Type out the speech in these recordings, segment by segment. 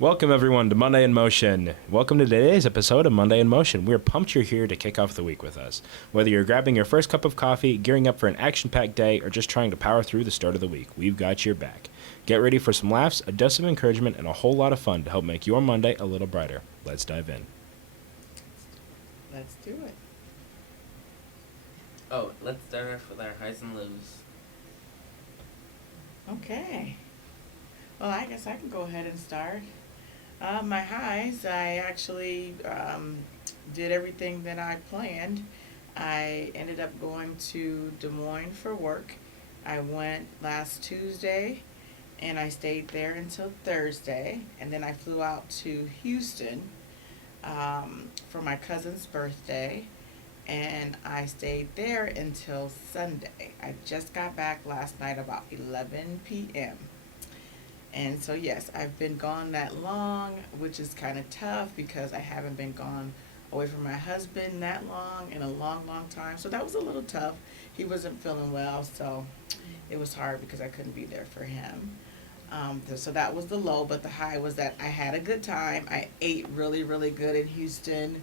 Welcome, everyone, to Monday in Motion. Welcome to today's episode of Monday in Motion. We're pumped you're here to kick off the week with us. Whether you're grabbing your first cup of coffee, gearing up for an action-packed day, or just trying to power through the start of the week, we've got your back. Get ready for some laughs, a dose of encouragement, and a whole lot of fun to help make your Monday a little brighter. Let's dive in. Let's do it. Oh, let's start off with our highs and lows. Okay. Well, I guess I can go ahead and start. My highs, I actually did everything that I planned. I ended up going to Des Moines for work. I went last Tuesday and I stayed there until Thursday. And then I flew out to Houston for my cousin's birthday. And I stayed there until Sunday. I just got back last night about 11 p.m. And so, yes, I've been gone that long, which is kind of tough because I haven't been gone away from my husband that long in a long, long time. So that was a little tough. He wasn't feeling well, so it was hard because I couldn't be there for him. So that was the low, but the high was that I had a good time. I ate really, really good in Houston.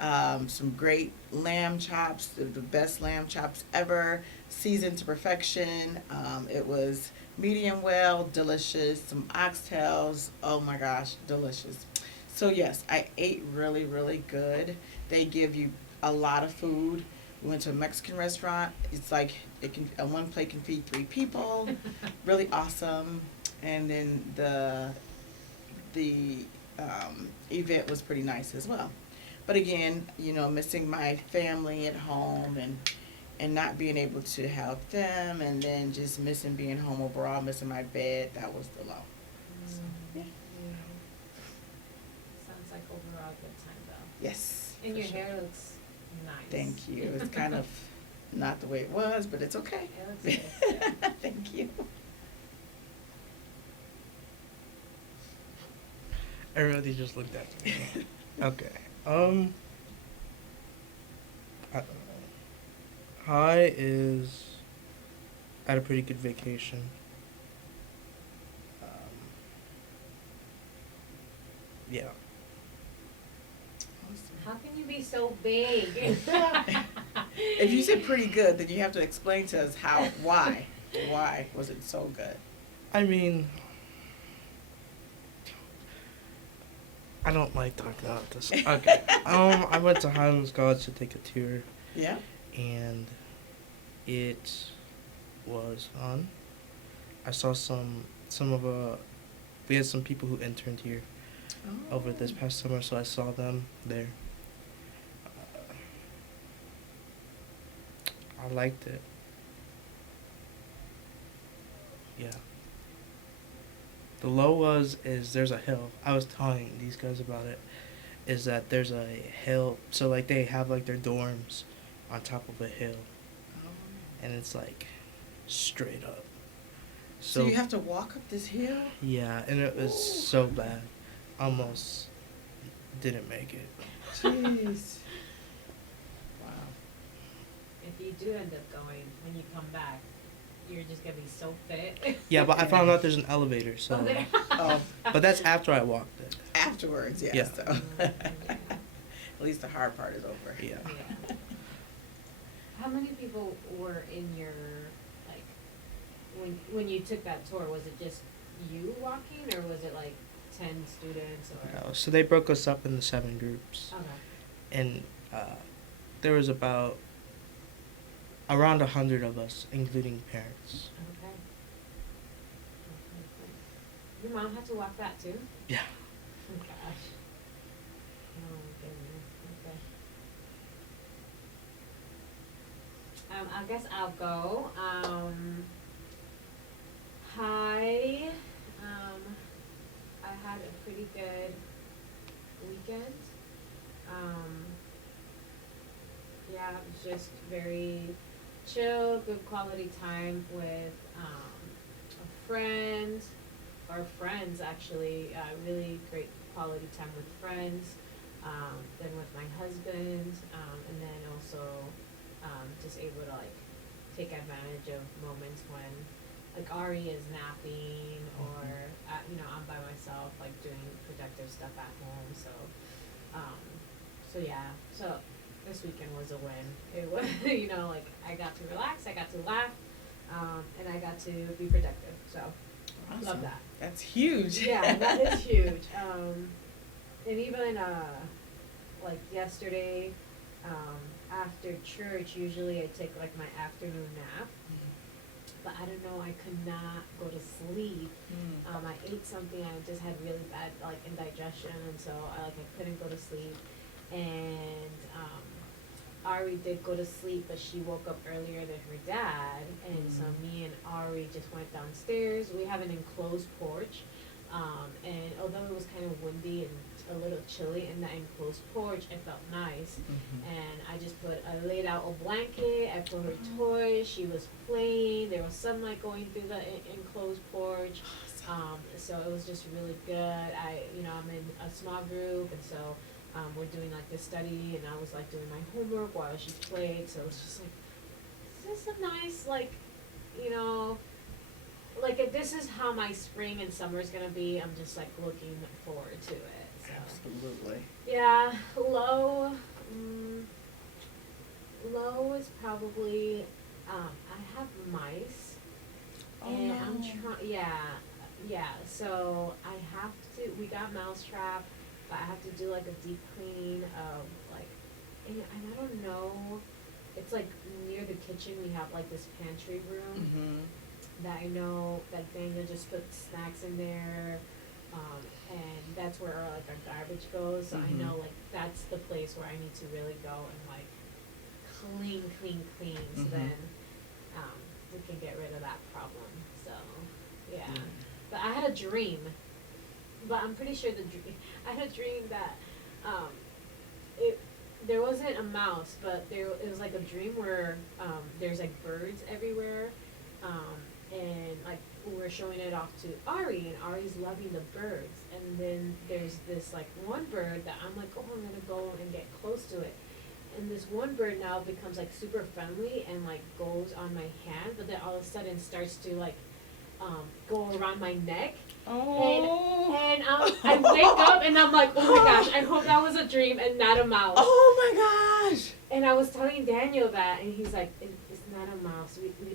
Some great lamb chops, the best lamb chops ever, seasoned to perfection. It was medium well, delicious, some oxtails, oh my gosh, delicious. So yes, I ate really, really good. They give you a lot of food. We went to a Mexican restaurant. It's like one plate can feed 3 people. Really awesome. And then the event was pretty nice as well. But again, missing my family at home and not being able to help them, and then just missing being home overall, missing my bed, that was the low. So, yeah. Sounds like overall a good time though. Yes. And your for sure. hair looks nice. Thank you. It's kind of not the way it was, but it's okay. It looks good. Thank you. Everybody just looked at me. Okay. I don't know. High is I had a pretty good vacation. Yeah. How can you be so big? If you said pretty good, then you have to explain to us why was it so good? I mean, I don't like talking about this. Okay. I went to Highlands College to take a tour, Yeah. and it was fun. I saw some of we had some people who interned here over this past summer, so I saw them there. I liked it. Yeah. The low is there's a hill. I was telling these guys about it. Is that there's a hill, so like they have like their dorms on top of a hill, and it's like straight up. So you have to walk up this hill? Yeah, and it was Ooh. so bad. Almost didn't make it. Jeez. Wow. If you do end up going, when you come back, you're just gonna be so fit. Yeah, but I found out there's an elevator, so. Oh, there. Oh, But that's after I walked it. afterwards, yes. Yeah. So. At least the hard part is over. Yeah. Yeah. How many people were in your, like, when you took that tour? Was it just you walking, or was it like 10 students, or? So they broke us up into 7 groups, Okay. and there was about around 100 of us, including parents. Okay. Okay, great. Your mom had to walk that too? Yeah. Oh gosh. Oh goodness. Okay. I guess I'll go. Hi. I had a pretty good weekend. Yeah, it was just very chill, good quality time with a friend, or friends actually. Really great quality time with friends. Then with my husband, and then also just able to like take advantage of moments when like Ari is napping or I'm by myself like doing their stuff at home. So, so yeah. So this weekend was a win. It was, like I got to relax, I got to laugh, and I got to be productive. So Awesome. love that. That's huge. Yeah, that is huge. And even like yesterday, after church, usually I take like my afternoon nap. But I don't know, I could not go to sleep. I ate something, I just had really bad like indigestion, and so I couldn't go to sleep. And Ari did go to sleep, but she woke up earlier than her dad, and so me and Ari just went downstairs. We have an enclosed porch, and although it was kind of windy and a little chilly in the enclosed porch, it felt nice. And I laid out a blanket, I put her toys, she was playing, there was sunlight going through the enclosed porch. So it was just really good. I'm in a small group, and so we're doing like this study, and I was like doing my homework while she played. So it's just like, this is a nice, if this is how my spring and summer is gonna be, I'm just like looking forward to it. So. Absolutely. Yeah, low is probably, I have mice. Oh, And no. I'm trying, yeah, so we got mousetrap, but I have to do like a deep cleaning of and I don't know, it's like near the kitchen, we have like this pantry room that I know that Daniel just put snacks in there, and that's where our garbage goes, so I know that's the place where I need to really go and clean, so then, we can get rid of that problem, so, yeah. But I had a dream, but I'm pretty sure I had a dream that, there wasn't a mouse, but it was like a dream where, there's like birds everywhere, and like we were showing it off to Ari, and Ari's loving the birds, and then there's this like one bird that I'm like, oh, I'm gonna go and get close to it, and this one bird now becomes like super friendly and like goes on my hand, but then all of a sudden starts to like go around my neck. Oh. And I wake up and I'm like, oh my gosh, I hope that was a dream and not a mouse. Oh my gosh. And I was telling Daniel that, and he's like, it's not a mouse. We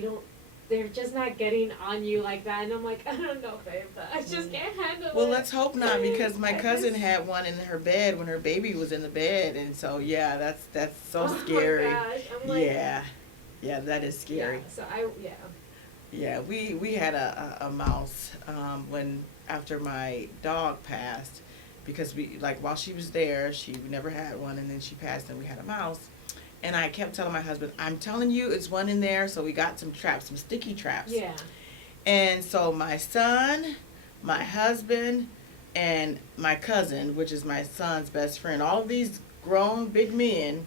don't they're just not getting on you like that. And I'm like, I don't know, babe, but I just can't handle it. Well, let's hope not, because my I cousin just- had one in her bed when her baby was in the bed, and so yeah, that's so Oh scary. my gosh. I'm like, Yeah, that is scary. Yeah, so Yeah, we had a mouse when after my dog passed, because we while she was there, we never had one, and then she passed and we had a mouse. And I kept telling my husband, I'm telling you, it's one in there. So we got some traps, some sticky traps. Yeah. And so my son, my husband, and my cousin, which is my son's best friend, all of these grown big men.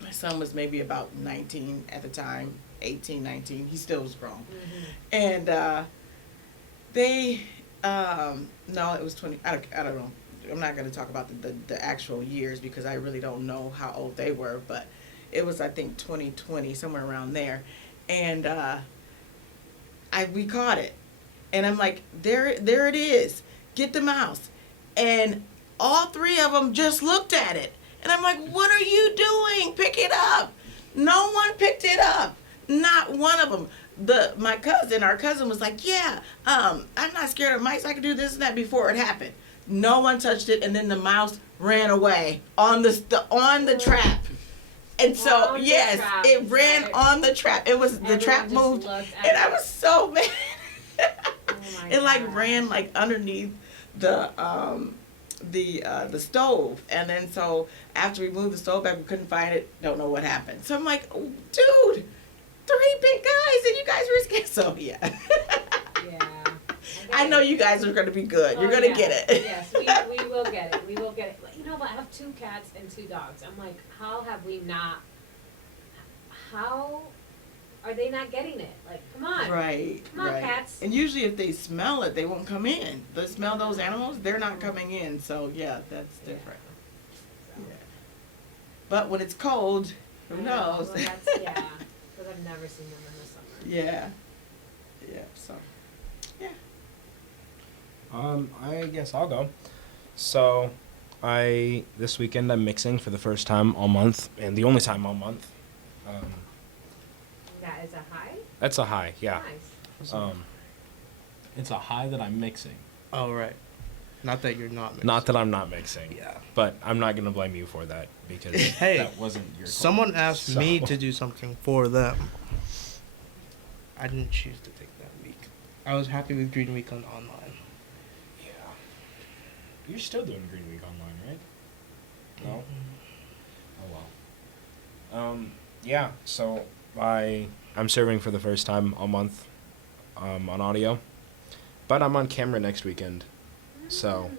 My son was maybe about 19 at the time, 18, 19. He still was grown. And they, no, it was 20. I don't know. I'm not going to talk about the actual years, because I really don't know how old they were, but it was, I think, 2020, somewhere around there. And we caught it. And I'm like, there it is. Get the mouse. And all three of them just looked at it. And I'm like, what are you doing? Pick it up. No one picked it up. Not one of them. Our cousin was like, yeah, I'm not scared of mice. I could do this and that before it happened. No one touched it, and then the mouse ran away on the trap. And so, On the yes, trap. it ran on the trap. It was, the Everyone trap just moved, looked at and I it. was so mad. Oh my It gosh. ran underneath the stove, and then so after we moved the stove back, we couldn't find it. Don't know what happened. So I'm like, oh, dude, 3 big guys, and you guys were scared. So yeah. Yeah. I know you guys are going to be good. You're Oh, going to yeah. get it. Yes, we will get it. We will get it. But I have 2 cats and 2 dogs. I'm like, how are they not getting it? Like, come on. Right. Come on, right. cats. And usually if they smell it, they won't come in. They smell those animals, they're not coming in. So yeah, that's different. So, Yeah. But when it's cold, who I know. knows? Well, that's, yeah. Because I've never seen them in the summer. Yeah. Yeah. So, yeah. I guess I'll go. So, this weekend I'm mixing for the first time all month, and the only time all month. That is a high? That's a high, yeah. Nice. It's a high that I'm mixing. Oh, right. Not that you're not mixing. Not that I'm not mixing. Yeah. But I'm not gonna blame you for that because Hey, that wasn't your call. Someone asked So- me to do something for them. I didn't choose to take that week. I was happy with Green Week on online. Yeah. You're still doing Green Week online, right? No. Oh well. Yeah. So I'm serving for the first time all month, on audio, but I'm on camera next weekend. So,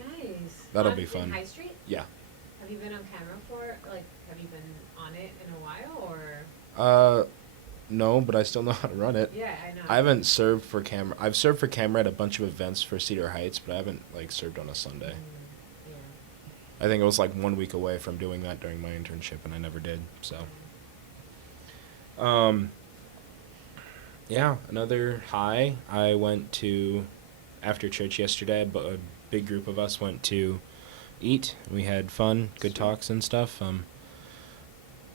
Nice. that'll On- be fun. In High Street? Yeah. Have you been on camera have you been on it in a while, or? No, but I still know how to run it. Yeah, I know. I haven't served for camera. I've served for camera at a bunch of events for Cedar Heights, but I haven't served on a Sunday. Yeah. I think it was 1 week away from doing that during my internship, and I never did. So, yeah, another high. I went to after church yesterday. But a big group of us went to eat. We had fun, good Sweet. talks and stuff.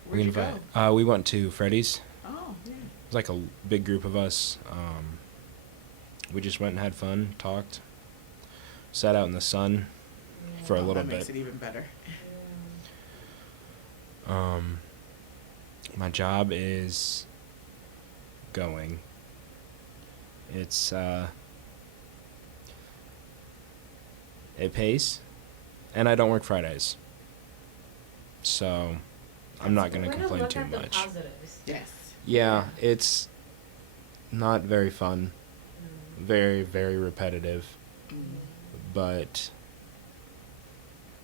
Where'd you go? We went to Freddy's. Oh, yeah. It was a big group of us. We just went and had fun, talked, sat out in the sun for a Oh, little that makes bit. it even better. My job is going. It's it pays, and I don't work Fridays, so I'm not gonna We're complain look too at the much. positives. Yes. Yeah, it's not very fun, very very repetitive, Mm. but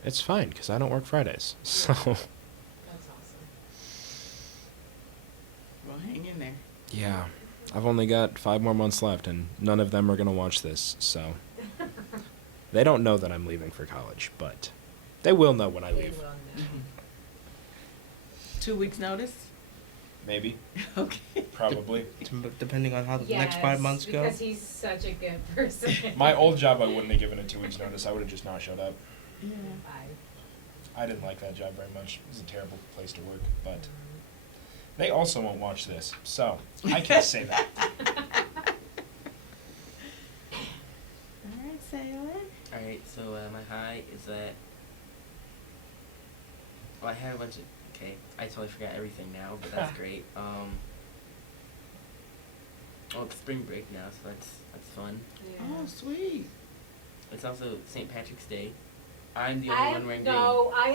it's fine because I don't work Fridays. So That's awesome. Well, hang in there. yeah, I've only got 5 more months left, and none of them are gonna watch this. So they don't know that I'm leaving for college, but they will know when I They leave. will know. Mm-hmm. 2 weeks notice? Maybe, Okay. probably. Depending on how the next 5 months go. Because he's such a good person. My old job, I wouldn't have given it 2 weeks notice. I would have just not showed up. Yeah. Bye. I didn't like that job very much. It was a terrible place to work, but they also won't watch this, so I can't say that. All right, Sailor. Alright, so my high is that. Well, I had a bunch of. Okay, I totally forgot everything now, but that's great. Oh, it's spring break now, so that's fun. Yeah. Oh, sweet. It's also St. Patrick's Day. I'm the only one wearing I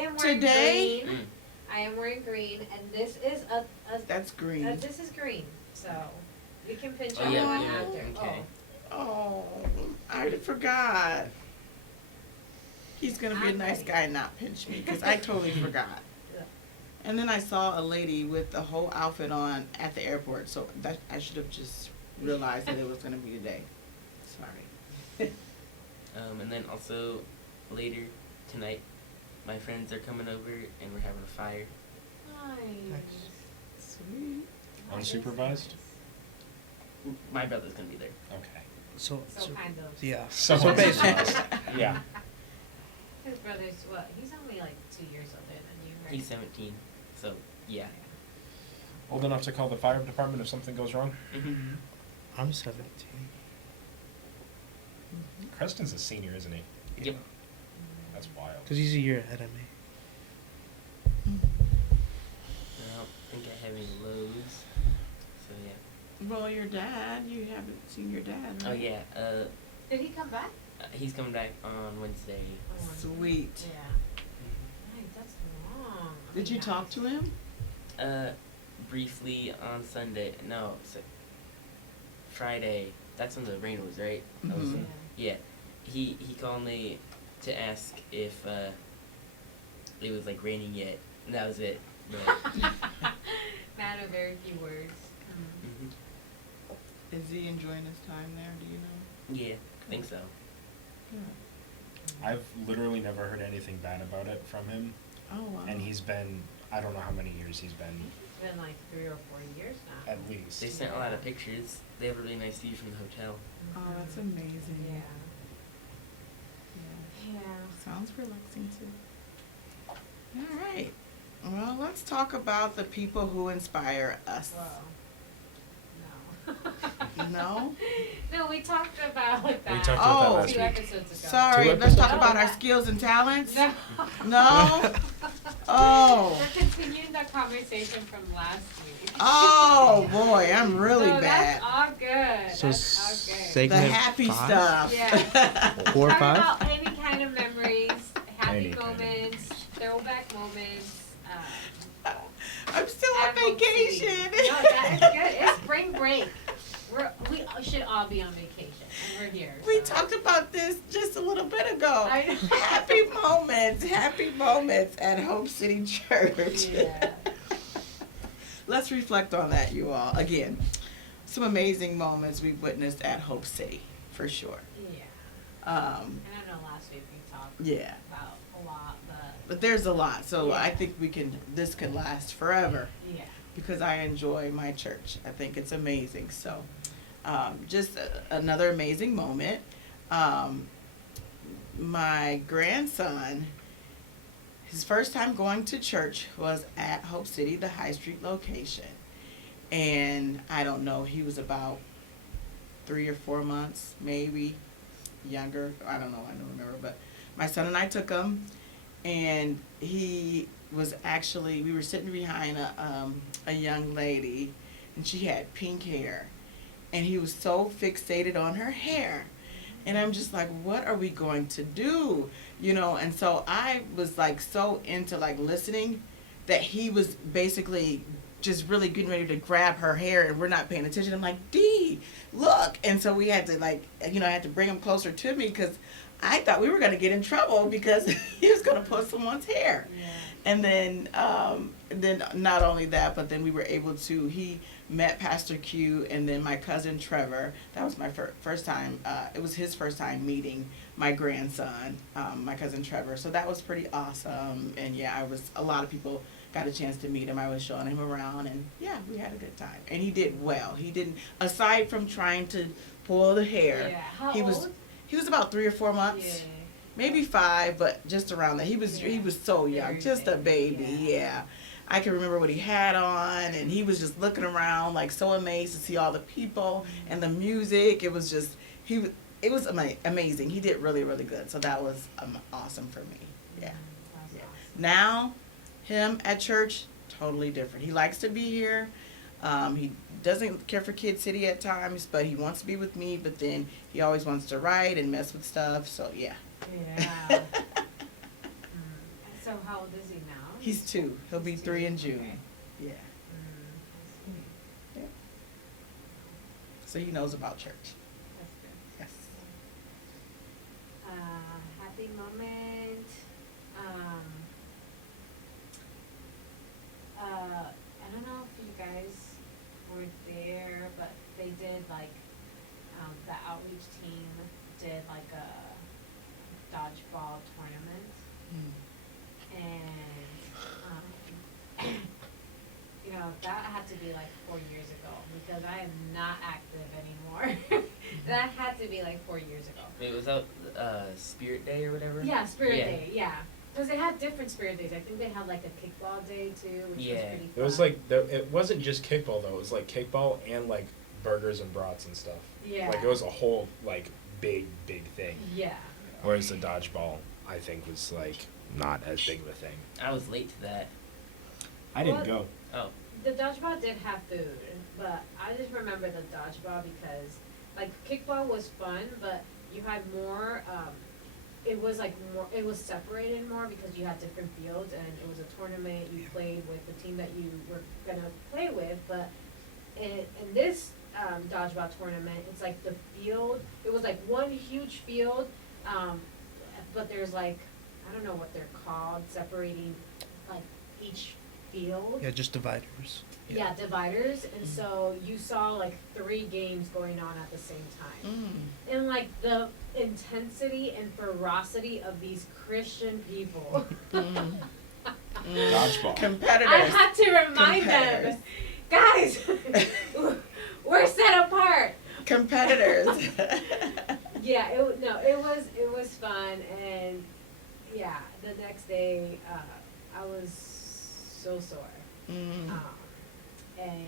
am wearing Today? green. green. I am wearing green, and this is a That's green. this is green. So we can pinch Oh, on yeah, one yeah, after. okay. Oh, I already forgot. He's gonna be a nice guy and not pinch me because I totally forgot. Yeah. And then I saw a lady with the whole outfit on at the airport, so that I should have just realized that it was gonna be today. Sorry. And then also later tonight, my friends are coming over and we're having a fire. Nice. Sweet. Unsupervised? My brother's gonna be there. Okay. So, So kind of. yeah. So So basically, Yeah. His brother's what? He's only like 2 years older than you, right? He's 17, so yeah. Old enough to call the fire department if something goes wrong? Mm-hmm. I'm 17. Creston's a senior, isn't he? Yep. That's wild. Because he's a year ahead of me. I don't think I have any lows, so yeah. Well, your dad, you haven't seen your dad, right? Oh yeah, Did he come back? he's coming back on Wednesday. Sweet. Yeah. Right, that's long. Did you talk to him? Briefly on Sunday. No, Friday. That's when the rain was, right? That was Mhm. yeah. He called me to ask if it was like raining yet, and that was it. But, Man of very few words. mhm. Is he enjoying his time there? Do you know? Yeah, I think so. Good. I've literally never heard anything bad about it from him, Oh wow. and he's been, I don't know how many years he's been, It's been like 3 or 4 years now. at least. They sent a lot of pictures. They have a really nice view from the hotel. Oh, that's amazing. Yeah. sounds relaxing too. All right. Well, let's talk about the people who inspire us. Well, no. No? No, we talked about that. We talked about Oh. that last two week. episodes ago. Sorry, 2 let's talk episodes about ago? our skills and talents. No. No? Oh. We're continuing the conversation from last week. Oh boy, I'm really No, bad. That's all good. So That's all good. The segment happy 5? stuff. Yeah. 4 or Talk 5? about any kind of memories, happy Any kind of moments, throwback moments. I'm still on at Hope City. vacation. No, that is good. It's spring break. We should all be on vacation, and we're here. We so. talked about this just a little bit ago. I know. Happy moments at Hope City Church. Yeah. Let's reflect on that, you all. Again, some amazing moments we've witnessed at Hope City, for sure. Yeah. Um, And I know last week we talked yeah, about a lot, but there's a lot, so Yeah. I think this can last forever yeah. because I enjoy my church. I think it's amazing. So, just another amazing moment. My grandson, his first time going to church was at Hope City, the High Street location. And I don't know, he was about 3 or 4 months, maybe younger. I don't know, I don't remember. But my son and I took him, and he was actually, we were sitting behind a young lady, and she had pink hair. And he was so fixated on her hair. And I'm just like, what are we going to do? You know, and so I was like so into like listening that he was basically just really getting ready to grab her hair, and we're not paying attention. I'm like, Dee, look. And so we had to like, you know, I had to bring him closer to me because I thought we were going to get in trouble because he was going to pull someone's hair. Yeah. And then not only that, but then we were able to, he met Pastor Q, and then my cousin Trevor. That was my first time, it was his first time meeting my grandson, my cousin Trevor. So that was pretty awesome. And yeah, a lot of people got a chance to meet him. I was showing him around, and yeah, we had a good time. And he did well. He didn't, aside from trying to pull the hair, Yeah. How he was, old? he was about 3 or 4 months. Yeah. Maybe 5, but just around that. He was so young, Very just a baby. baby, Yeah. I can remember what he had on, and he was just looking around, like so amazed to see all the people and the music. It was just it was amazing. He did really, really good. So that was awesome for me. Yeah. That's Yeah. awesome. Now, him at church, totally different. He likes to be here. He doesn't care for Kid City at times, but he wants to be with me. But then he always wants to write and mess with stuff. So yeah. Yeah. So how old is he now? He's 2. He'll be 3 in June. Okay. Yeah. I see. So he knows about church. That's good. Yes. Happy moment. I don't know if you guys were there, but they did like, the outreach team did like a dodgeball tournament. And, you know, that had to be like 4 years ago because I am not active anymore. That had to be like 4 years ago. Wait, was that Spirit Day or whatever? Yeah, Spirit Yeah. Day, yeah. Because they had different Spirit Days. I think they had like a kickball day too, which was Yeah. pretty fun. It was like it wasn't just kickball though. It was like kickball and like burgers and brats and stuff. Yeah. Like it was a whole like big thing. Yeah. Whereas the dodgeball, I think, was like not as big of a thing. I was late to that. I didn't What? go. Oh. The dodgeball did have food, but I just remember the dodgeball because, like, kickball was fun, but you had more, it was like more, it was separated more because you had different fields and it was a tournament, you played with the team that you were gonna play with, but in this, dodgeball tournament, it's like the field, it was like one huge field, but there's like, I don't know what they're called, separating, like, each field. Yeah, just dividers. Yeah, dividers, and so you saw like 3 games going on at the same time. And like the intensity and ferocity of these Christian people. Dodgeball. Competitors. I had to remind them, guys, we're set apart. Competitors. Yeah, it was fun, and yeah, the next day, I was so sore. Mm. And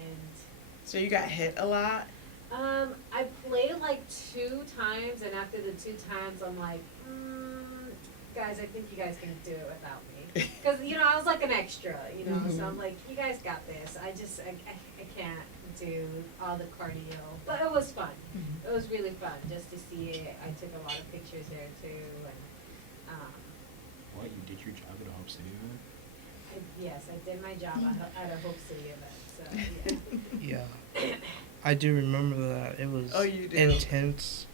So you got hit a lot? I played like 2 times, and after the 2 times, I'm like, guys, I think you guys can do it without me. Because, I was like an extra, so I'm like, you guys got this. I can't do all the cardio. But it was fun. It was really fun just to see it. I took a lot of pictures there too. And, What, you did your job at a Hope City event? yes, I did my job at a Hope City event, so yeah. Yeah. I do remember that. It was Oh, you do? intense.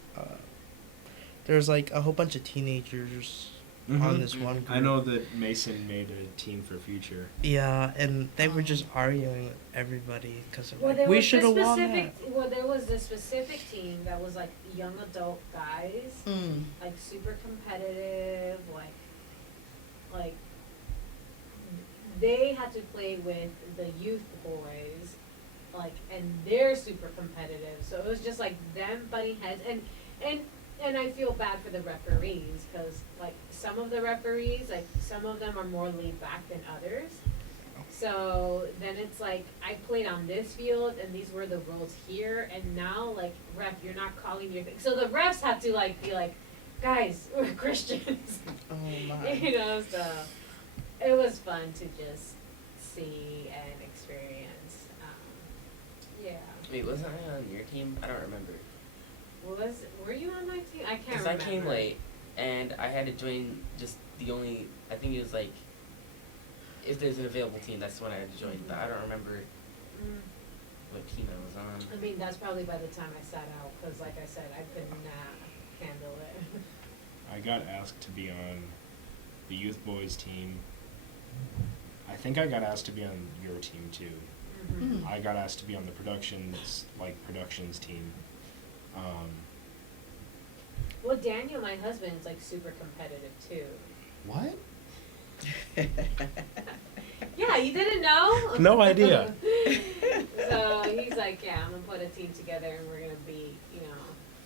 There was like a whole bunch of teenagers on this one group. I know that Mason made a team for future. Yeah, and they were just arguing with everybody because Well, we should have won that. Well, there was this specific team that was like young adult guys, Mm. like super competitive, like they had to play with the youth boys, and they're super competitive. So it was just like them butting heads, and I feel bad for the referees because like some of the referees, like some of them are more laid back than others. So then it's like I played on this field and these were the rules here, and now like ref, you're not calling your thing. So the refs have to like be like, guys, we're Christians. Oh my. So it was fun to just see and experience. Yeah. Wait, wasn't I on your team? I don't remember. Were you on my team? I can't Because remember. I came late, and I had to join just the only, I think it was like, if there's an available team, that's when I had to join. But I don't remember Mm. what team I was on. I mean, that's probably by the time I sat out, because like I said, I could not handle it. I got asked to be on the youth boys team. I think I got asked to be on your team too. Mhm. I got asked to be on the productions team. Well, Daniel, my husband's like super competitive too. What? Yeah, you didn't know? No idea. So he's like, yeah, I'm gonna put a team together and we're gonna be,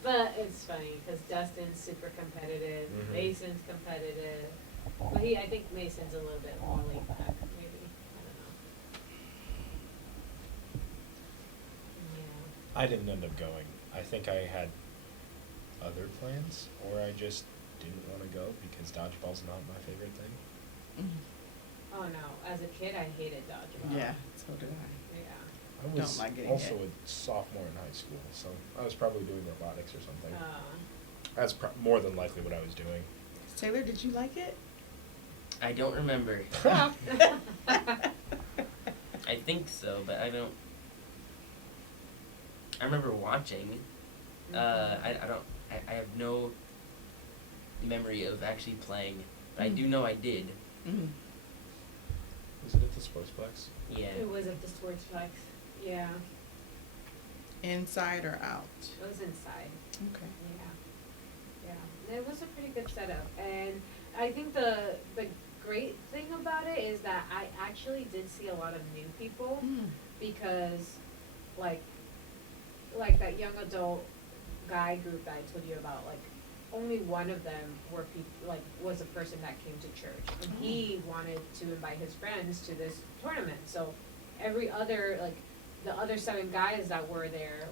But it's funny because Dustin's super competitive, Mhm. Mason's competitive. But I think Mason's a little bit more laid back, maybe. I don't know. I didn't end up going. I think I had other plans, or I just didn't want to go because dodgeball's not my favorite thing. Mm. Yeah. Oh no, as a kid I hated dodgeball. Yeah, so did I. Yeah. I Don't was like getting also hit. a sophomore in high school, so I was probably doing robotics or something. Uh, That's more than likely what I was doing. Taylor, did you like it? I don't remember. I think so, but I don't. I remember watching. I have no memory of actually playing, but I do know I did. Mm. Was it at the Sportsplex? Yeah. It was at the Sportsplex. Yeah. Inside or out? It was inside. Okay. Yeah. It was a pretty good setup, and I think the great thing about it is that I actually did see a lot of new people Mm. because, like that young adult guy group that I told you about, like only one of them was a person that came to church, and he wanted to invite his friends to this tournament. So every other the other 7 guys that were there,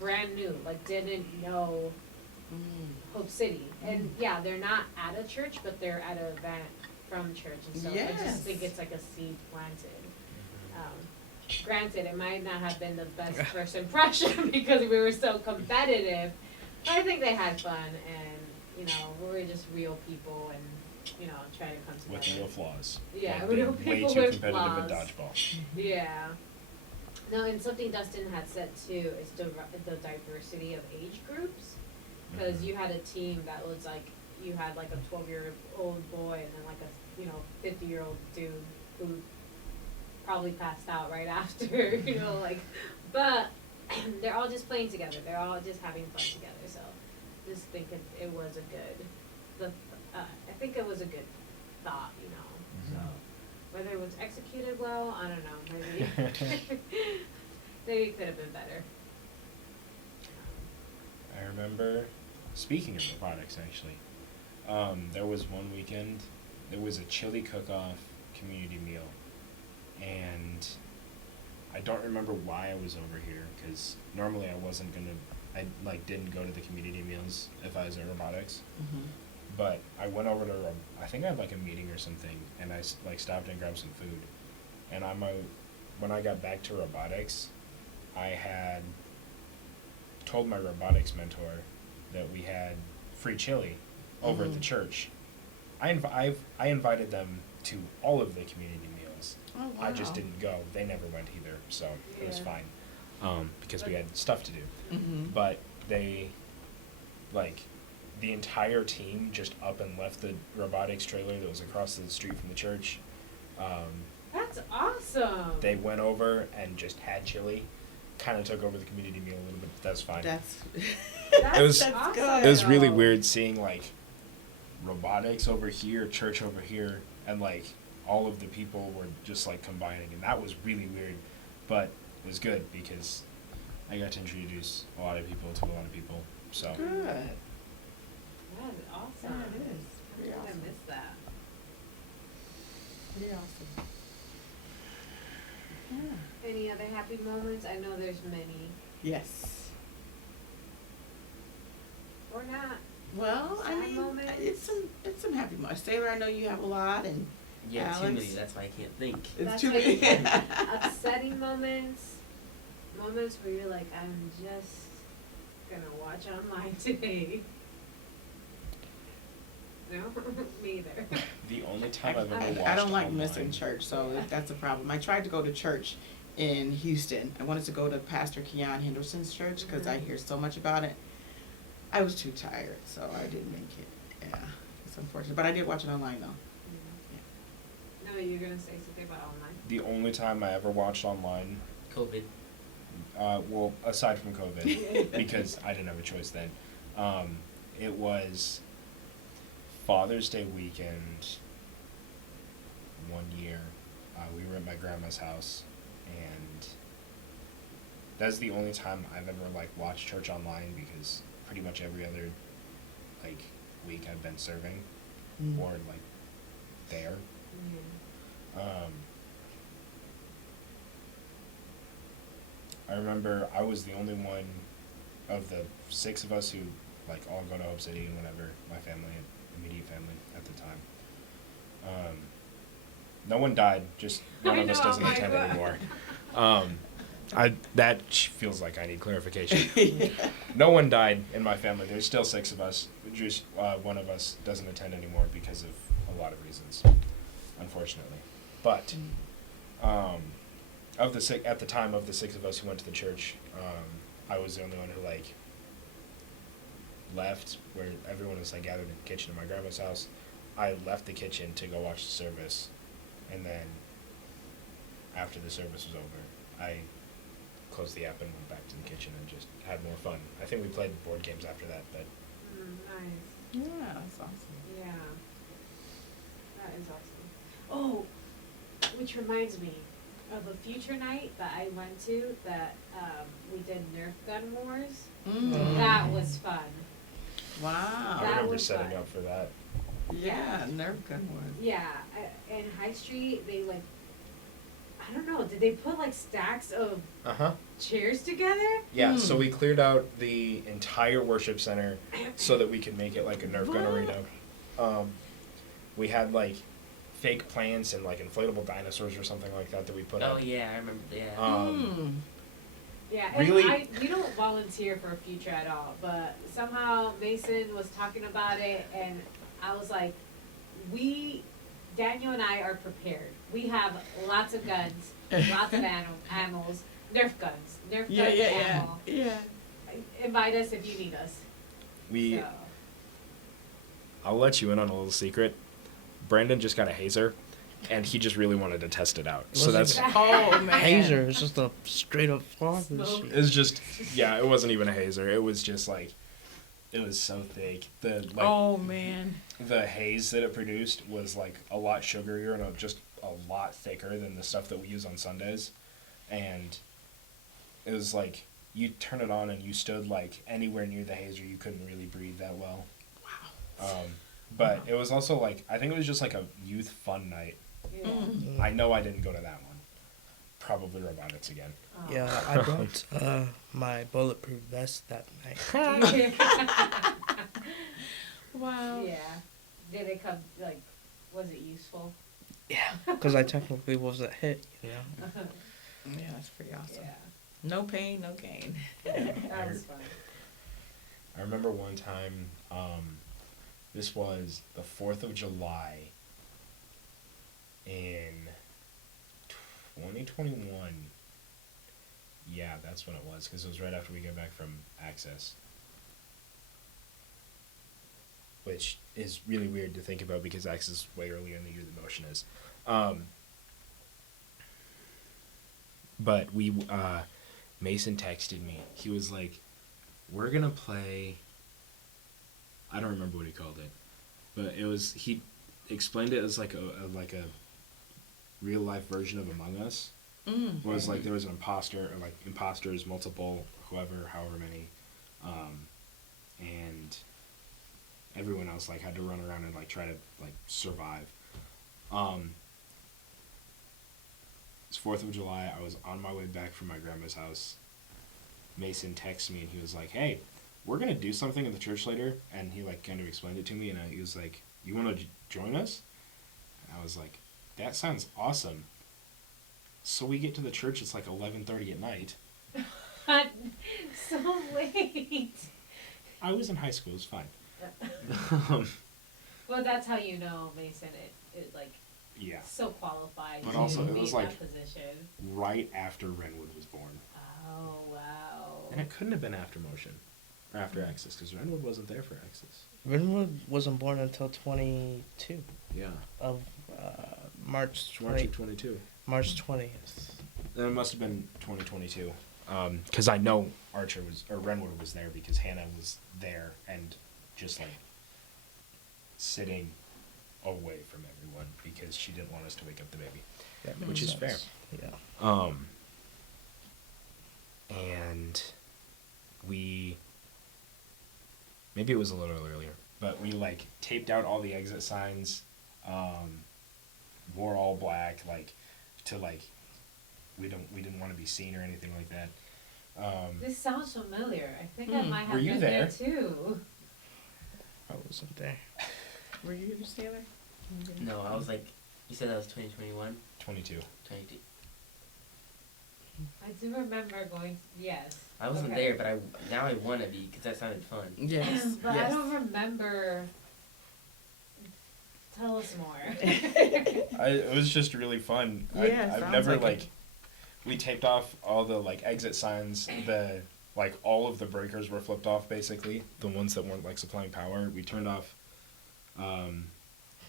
brand new, didn't know Mm. Hope City. And yeah, they're not at a church, but they're at an event from church, and so I Yes. just think it's like a seed planted. Granted, it might not have been the best first impression because we were so competitive, but I think they had fun, and we were just real people, and try to come together. With real flaws. Yeah, Like real being people way too with competitive flaws. at dodgeball. Yeah. No, and something Dustin had said too is the diversity of age groups, because Mhm. you had a team that was you had a 12-year-old boy and then a 50-year-old dude who probably passed out right after, but they're all just playing together. They're all just having fun together. So just think it was a good, I think it was a good thought, So whether it was executed well, I don't know. Maybe maybe it could have been better. I remember, speaking of robotics actually, There was one weekend, there was a chili cook-off community meal, and I don't remember why I was over here, because normally I like didn't go to the community meals if I was at robotics, Mhm. but I went over to, I think I had like a meeting or something, and I like stopped and grabbed some food, and when I got back to robotics, I had told my robotics mentor that we had free chili over at the Mhm. church. I invited them to all of the community meals. Oh, wow. I just didn't go. They never went either, so it was Yeah. fine. Because we had stuff to do. Mhm. But they, like, the entire team just up and left the robotics trailer that was across the street from the church. That's awesome. They went over and just had chili. Kind of took over the community meal a little bit, but that's fine. That's. It was- That's awesome. good. It was really though. weird seeing like robotics over here, church over here, and like all of the people were just like combining, and that was really weird, but it was good because I got to introduce a lot of people to a lot of people. So Good. That is awesome. Yeah, it is. Pretty I awesome. missed that. Pretty awesome. Yeah. Any other happy moments? I know there's many. Yes. Or not. Well, I Sad mean, moments? it's some happy moments. Sailor, I know you have a lot, and Yeah, too Alex? many. That's why I can't think. it's That's too what many. Upsetting moments. Moments where you're like, I'm just gonna watch online today. No? Me either. the only time I've ever watched I don't like online, missing church, so that's a problem. I tried to go to church in Houston. I wanted to go to Pastor Keon Henderson's church because I Mhm. hear so much about it. I was too tired, so I didn't make it. Yeah, it's unfortunate, but I did watch it online though. No, you're gonna say something about online. The only time I ever watched online, COVID. well, aside from COVID, because I didn't have a choice then, it was Father's Day weekend one year. We were at my grandma's house, and that's the only time I've ever like watched church online, because pretty much every other like week I've been serving Mm. or like there. I remember I was the only one of the 6 of us who like all go to Hope City and whatever, my family, immediate family at the time. No one died, just one I of us know, doesn't I'm like, attend what? anymore. That feels like I need clarification. No one died in my family. There's still 6 of us. Just one of us doesn't attend anymore because of a lot of reasons, unfortunately. But at the time of the 6 of us who went to the church, I was the only one who like left, where everyone was like gathered in the kitchen at my grandma's house. I left the kitchen to go watch the service, and then after the service was over, I closed the app and went back to the kitchen and just had more fun. I think we played board games after that, but Nice. Yeah, that's awesome. Yeah. That is awesome. Oh, which reminds me of a future night that I went to that we did Nerf gun wars. Mm. That was fun. Wow. I That remember was setting fun. up for that. Yeah, Nerf gun one. Yeah, in High Street, they like, I don't know, did they put like stacks of Uh-huh. chairs together? Yeah, Hmm. so we cleared out the entire worship center so that we could make it like a Nerf gun What? arena. We had like fake plants and like inflatable dinosaurs or something like that we put Oh up. yeah, I remember. Yeah. Mm. Yeah, and Really? you don't volunteer for a future at all, but somehow Mason was talking about it, and I was like, Daniel and I are prepared. We have lots of guns, lots of animals, Nerf guns, Nerf Yeah, guns, yeah, yeah. ammo. Yeah. Invite us if you need us. We So. I'll let you in on a little secret. Brandon just got a hazer, and he just really wanted to test it out. So Wasn't that's Oh man. Hazer, it's just a straight up fog and Smoke. shit. it's just yeah, it wasn't even a hazer. It was just like it was so thick. Oh man. The haze that it produced was like a lot sugarier and just a lot thicker than the stuff that we use on Sundays. And it was like you turn it on and you stood like anywhere near the hazer, you couldn't really breathe that well. Wow. But it was also like, I think it was just like a youth fun night. Yeah. Mm. I know I didn't go to that one. Probably robotics again. Oh. Yeah, I brought my bulletproof vest that night. Wow. Yeah. Did it come, like, was it useful? Yeah, because I technically wasn't hit, you know. Yeah, that's pretty awesome. Yeah. No pain, no gain. That was fun. I remember one time, this was the 4th of July in 2021. Yeah, that's when it was, because it was right after we got back from Access. Which is really weird to think about because Access is way earlier in the year than Motion is. But Mason texted me. He was like, we're going to play, I don't remember what he called it, but he explained it as like a real life version of Among Us. Mm. Where it was like there was an imposter, or like imposters, multiple, however many, and everyone else like had to run around and like try to like survive. It's 4th of July. I was on my way back from my grandma's house. Mason texted me and he was like, "Hey, we're gonna do something at the church later," and he like kind of explained it to me, and he was like, "You want to join us?" And I was like, "That sounds awesome." So we get to the church. It's like 11:30 at night. So late. I was in high school. It was fine. Well, that's how you know Mason it like Yeah. so qualified But to also, it be was in like- that position. Right after Renwood was born, Oh wow. and it couldn't have been after Motion or after Access because Renwood wasn't there for Access. Renwood wasn't born until 22 Yeah. of March March 20, of 22. March 20th. Then it must have been 2022. Because I know Renwood was there because Hannah was there and just like sitting away from everyone because she didn't want us to wake up the baby. That Which makes is fair. sense. Yeah. And maybe it was a little earlier, but we like taped out all the exit signs, wore all black, like to like we didn't want to be seen or anything like that. This sounds familiar. I think I Hmm. might have Were you been there? too. I wasn't there. Were you just there? No, I was like, you said that was 2021? 22. 22. I do remember going. Yes. I wasn't Okay. there, but now I want to be because that sounded fun. Yes. But yes. I don't remember. Tell us more. It was just really fun. Yeah, I've sounds never like it. we taped off all the like exit signs. All of the breakers were flipped off basically. The ones that weren't like supplying power, we turned off.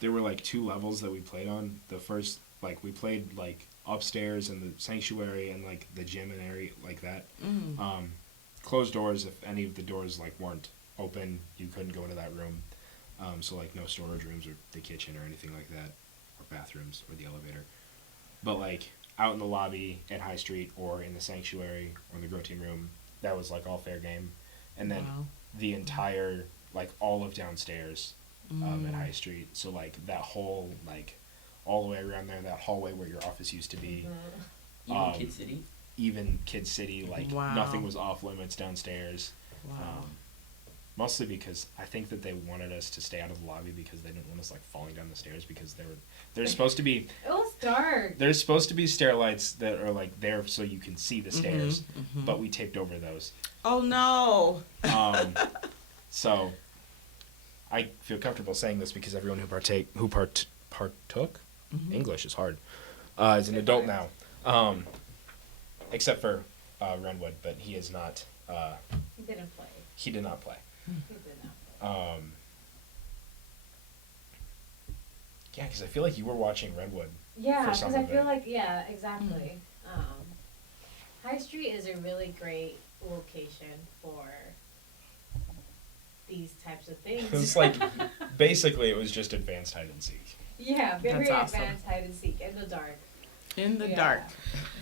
There were like 2 levels that we played on. The first we played like upstairs in the sanctuary and like the gym and area like that. Mm. Closed doors. If any of the doors like weren't open, you couldn't go into that room. So like no storage rooms or the kitchen or anything like that, or bathrooms or the elevator. But like out in the lobby at High Street or in the sanctuary or the grow team room, that was like all fair game. And then Wow. the entire like all of downstairs at Mm. High Street. So like that whole like all the way around there, that hallway where your office used to be. Even Kid City? Even Kid City, like Wow. nothing was off limits downstairs. Wow. Mostly because I think that they wanted us to stay out of the lobby because they didn't want us like falling down the stairs because there's supposed to be It was dark. there's supposed to be stair lights that are like there so you can see the stairs, Mhm. but we taped over those. Oh no. So I feel comfortable saying this because everyone who partook Mhm. English is hard is an adult now, except for Renwood, but he is not. He didn't play. He did not play. He did not play. Yeah, because I feel like you were watching Renwood. Yeah, for because some I of feel it. like exactly. High Street is a really great location for these types of things. It was like basically it was just advanced hide and seek. yeah, very That's awesome. advanced hide and seek in the dark. In the Yeah. dark.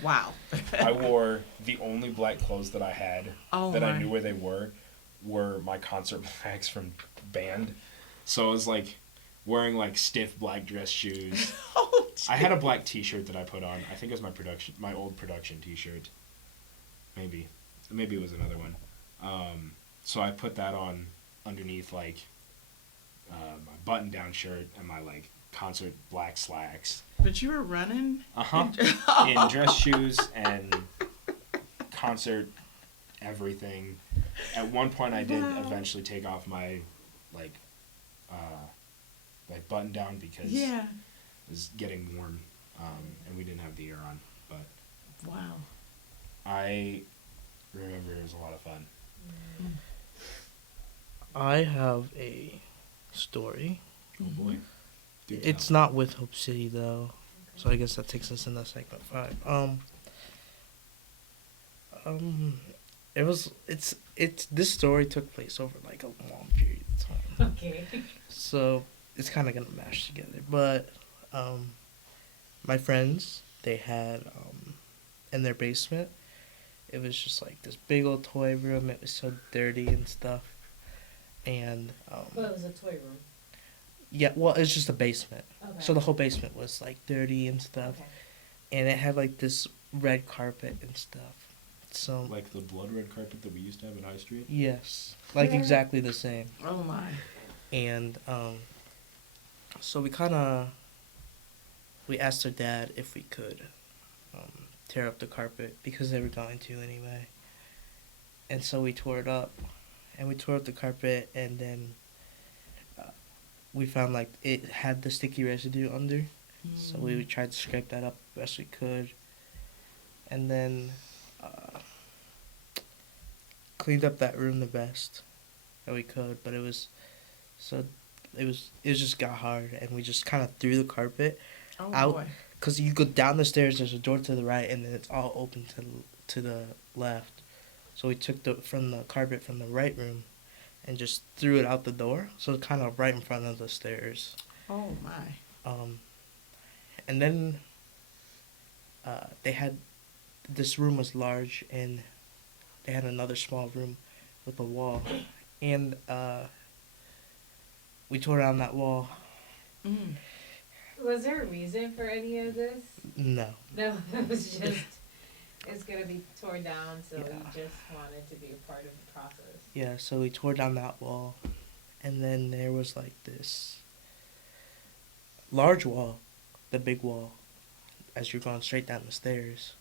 Wow. I wore the only black clothes that I had Oh that my. I knew where they were my concert bags from band. So it was like wearing like stiff black dress shoes. Oh, I had a black T-shirt that I put on. I think it was my old production T-shirt. Maybe it was another one. So I put that on underneath like my button-down shirt and my like concert black slacks. but you were running. In dress shoes and concert everything. At one point, I did Wow. eventually take off my like button down because Yeah. it was getting warm, and we didn't have the air on. But Wow. I remember it was a lot of fun. I have a story. Oh boy. Do It's tell. not with Hope City though, so I guess that takes us into segment 5. It's this story took place over like a long period of time, Okay. so it's kind of gonna mash together. But my friends, they had in their basement, it was just like this big old toy room. It was so dirty and stuff, and Well, it was a toy room. yeah, well, it's just a basement. Okay. So the whole basement was like dirty and stuff, Okay. and it had like this red carpet and stuff. So Like the blood red carpet that we used to have at High Street. yes, like Yeah. exactly the same. Oh my. And so we asked our dad if we could tear up the carpet because they were going to anyway. And so we tore it up, and we tore up the carpet, and then we found like it had the sticky residue under. So we tried to scrape that up best we could, and then cleaned up that room the best that we could. But it was just got hard, and we just kind of threw the carpet Oh out. boy. because you go down the stairs. There's a door to the right, and then it's all open to the left. So we took from the carpet from the right room, and just threw it out the door. So it's kind of right in front of the stairs. Oh my. And then they had this room was large, and they had another small room with a wall, and we tore down that wall. Mm. Was there a reason for any of this? No, No, it was just, it's gonna be torn down, so we Yeah. just wanted to be a part of the process. yeah. So we tore down that wall, and then there was like this large wall, the big wall, as you're going straight down the stairs.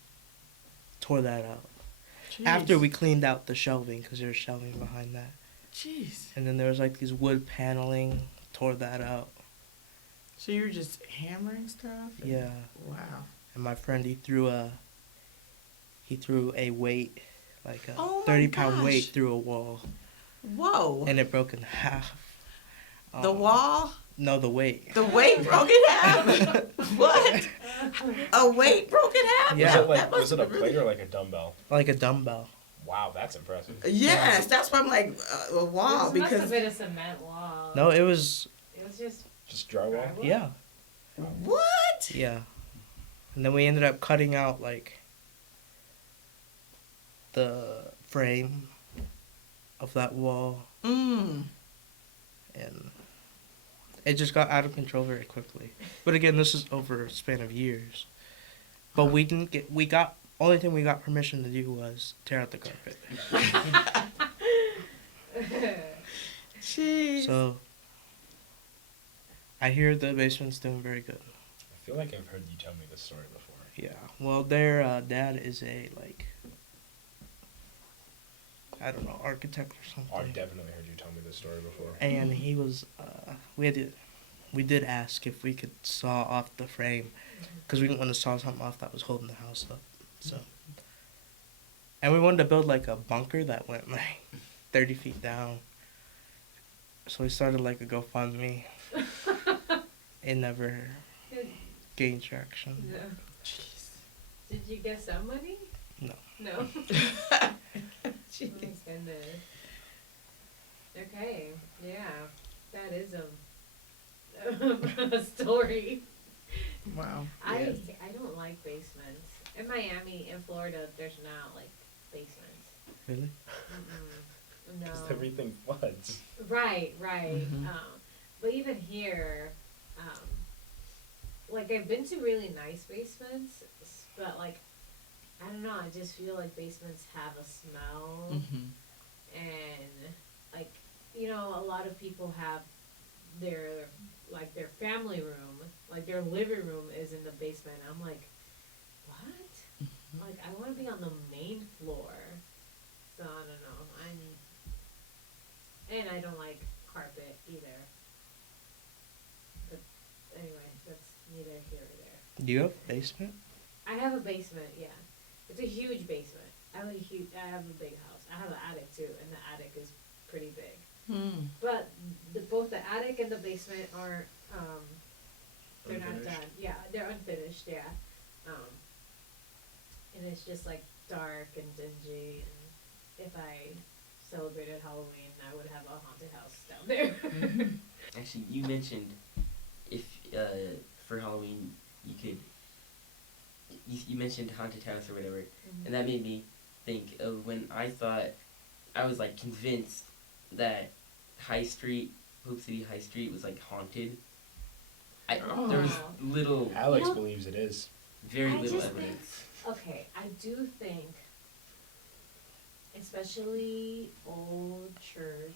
Tore that out. After Jeez. we cleaned out the shelving, because there was shelving behind that. Jeez. And then there was like these wood paneling, tore that out. So you were just hammering stuff? And- Yeah. Wow. And my friend, he threw a weight, like a Oh my 30-pound weight gosh. through a wall, Whoa. and it broke in half. The wall? No, the weight. The weight broke in half? What? A weight broke in half? Yeah. That must have been really- or like a dumbbell? Like a dumbbell. Wow, that's impressive. Yes, that's why I'm like a wall This must have because been a cement wall. No, it was, It was just Just drywall? yeah, what? yeah. And then we ended up cutting out like the frame of that wall, Mm. and it just got out of control very quickly. But again, this is over a span of years. But only thing we got permission to do was tear out the carpet. Jeez. So I hear the basement's doing very good. I feel like I've heard you tell me this story before. Yeah. Well, their dad is a I don't know, architect or something. I've definitely heard you tell me this story before. And he was we did ask if we could saw off the frame because we didn't want to saw something off that was holding the house up. So, and we wanted to build like a bunker that went like 30 feet down. So we started like a GoFundMe. It never gained traction. No. Jeez. Did you get some money? No. No. Jeez. Oh, goodness. Okay, yeah, that is a story. Wow. I Yes. I don't like basements. In Miami, in Florida, there's not like basements. Really? Mm-mm. No. Everything floods. Right. Mhm. but even here, like I've been to really nice basements, but like I don't know, I just feel like basements have a smell, Mhm. and like you know, a lot of people have their like their family room, like their living room is in the basement. I'm like, what? Like I want to be on the main floor. So I don't know. And I don't like carpet either. But anyway, that's neither here nor there. Do you have a basement? I have a basement, yeah. It's a huge basement. I have a big house. I have an attic too, and the attic is pretty big. Hmm. But both the attic and the basement aren't, they're not Unfinished? done. Yeah, they're unfinished, yeah. And it's just like dark and dingy, and if I celebrated Halloween, I would have a haunted house down there. Actually, you mentioned if for Halloween you could. You mentioned haunted house or whatever, and that made me think of when I thought I was like convinced that Hope City High Street was like haunted. There was Oh. little, Alex You know- believes it is. very I little just think- evidence. Okay, I do think, especially old churches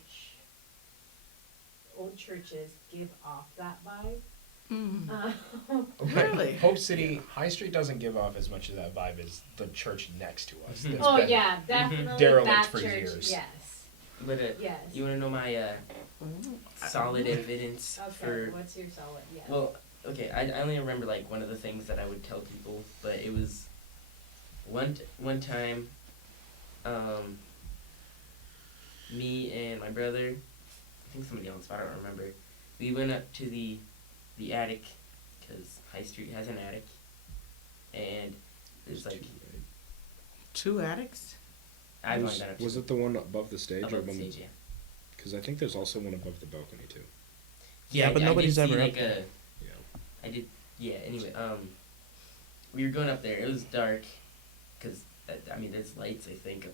give off that vibe. Mm. Okay. Really? Hope City High Street doesn't give off as much of that vibe as the church next to us. that's Oh been yeah, definitely derelict that for church. years. Yes, But yes. you want to know my solid evidence Okay, for? what's your solid? Yes. Well, okay, I only remember like one of the things that I would tell people, but it was one time, me and my brother, I think somebody else, I don't remember. We went up to the attic, because High Street has an attic, and there's like Two attics? I've only been up to Was it the one above the stage above or the one? stage, yeah. Because I think there's also one above the balcony too. Yeah, but I nobody's did see, ever up like there. Yeah. I did, yeah. Anyway, we were going up there. It was dark, cause I mean, there's lights. I think.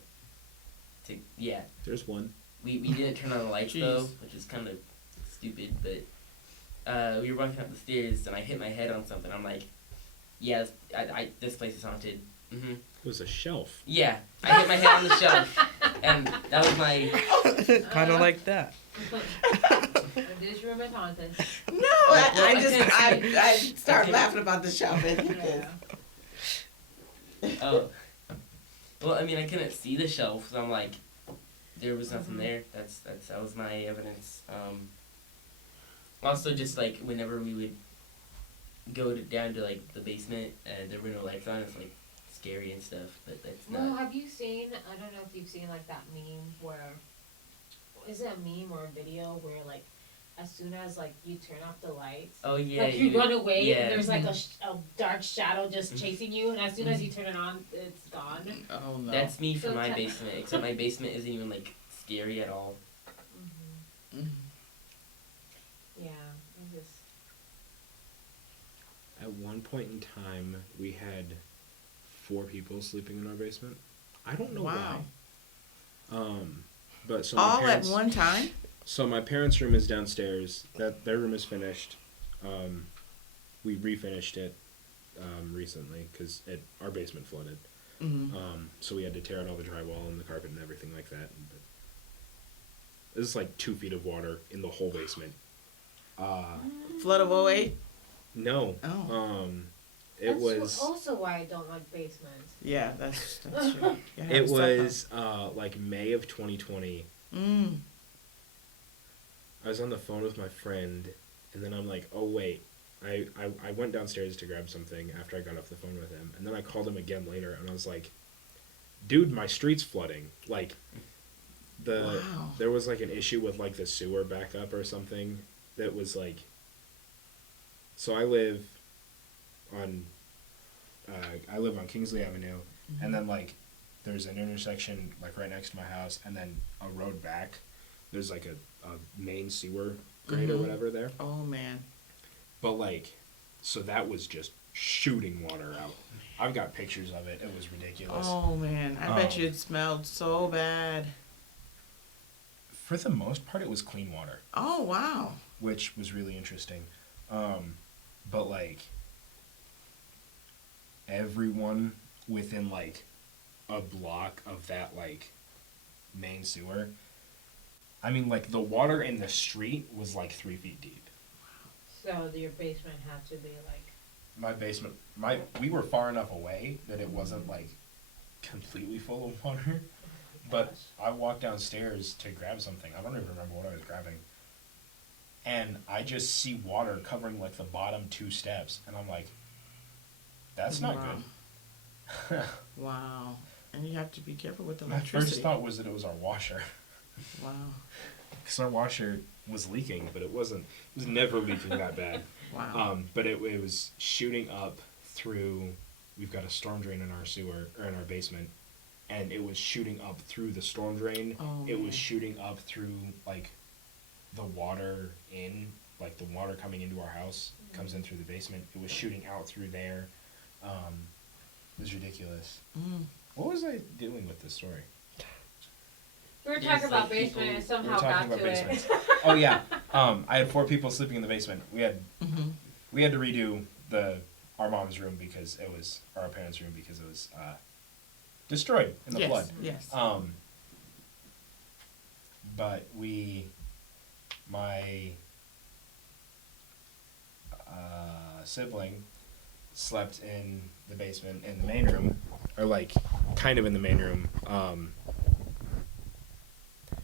Yeah, There's one. we didn't turn on the lights though, Jeez. which is kind of stupid. But we were walking up the stairs, and I hit my head on something. I'm like, yeah, this place is haunted. It was a shelf. Yeah, I hit my head on the shelf, and that was my. Kind of like that. This room is haunted. No, Well, I start Okay. laughing about the shelf. Oh. Well, I mean, I couldn't see the shelf, so I'm like, there was nothing there. That was my evidence. Also, just like whenever we would go down to like the basement and there were no lights on, it's like scary and stuff. But that's Well, not. have you seen? I don't know if you've seen like that meme where, is it a meme or a video where like, as soon as like you turn off the lights, Oh yeah. like you run away yeah. and there's like a dark shadow just chasing you, and as soon as you turn it on, it's gone. Oh no. That's me for So my te- basement, except my basement isn't even like scary at all. Mhm. Yeah, I just. At one point in time, we had 4 people sleeping in our basement. I don't know Wow. why. But so my All at parents, one time? So my parents' room is downstairs. Their room is finished. We refinished it recently because our basement flooded. Mm-hmm. So we had to tear out all the drywall and the carpet and everything like that. But this is like 2 feet of water in the whole basement. Flood of 08? No. Oh. It That's was. also why I don't like basements. Yeah, that's true. You have It stuff on- was like May of 2020. Mm. I was on the phone with my friend, and then I'm like, oh wait, I went downstairs to grab something after I got off the phone with him, and then I called him again later, and I was like, dude, my street's flooding. Like, Wow. there was like an issue with like the sewer backup or something that was like. So I live on Kingsley Avenue, and then like there's an intersection like right next to my house, and then a road back. There's like a main sewer grate or Mhm. whatever there. Oh man. But like, so that was just shooting water out. I've got pictures of it. It was ridiculous. Oh man. I bet Um, you it smelled so bad. For the most part, it was clean water. Oh wow. which was really interesting. But like everyone within like a block of that like main sewer. I mean, like the water in the street was like 3 feet deep. So your basement had to be like. My basement, we were far enough away that it wasn't like completely full of water. But I walked downstairs to grab something. I don't even remember what I was grabbing. And I just see water covering like the bottom 2 steps, and I'm like, that's not Wow. good. Wow. And you have to be careful with My electricity. first thought was that it was our washer. Wow. Because our washer was leaking, but it wasn't. It was never leaking that bad. Wow. But it was shooting up through. We've got a storm drain in our sewer or in our basement, and it was shooting up through the storm drain. Oh, It man. was shooting up through like the water in, like the water coming into our house comes in through the basement. It was shooting out through there. It was ridiculous. Mm. What was I doing with this story? We were It's talking about like basement people- and somehow We were talking got to about it. basements. Oh yeah. I had 4 people sleeping in the basement. We had to redo our mom's room because it was, or our parents' room because it was destroyed in the Yes. flood. Yes. But my sibling slept in the basement in the main room, or like kind of in the main room.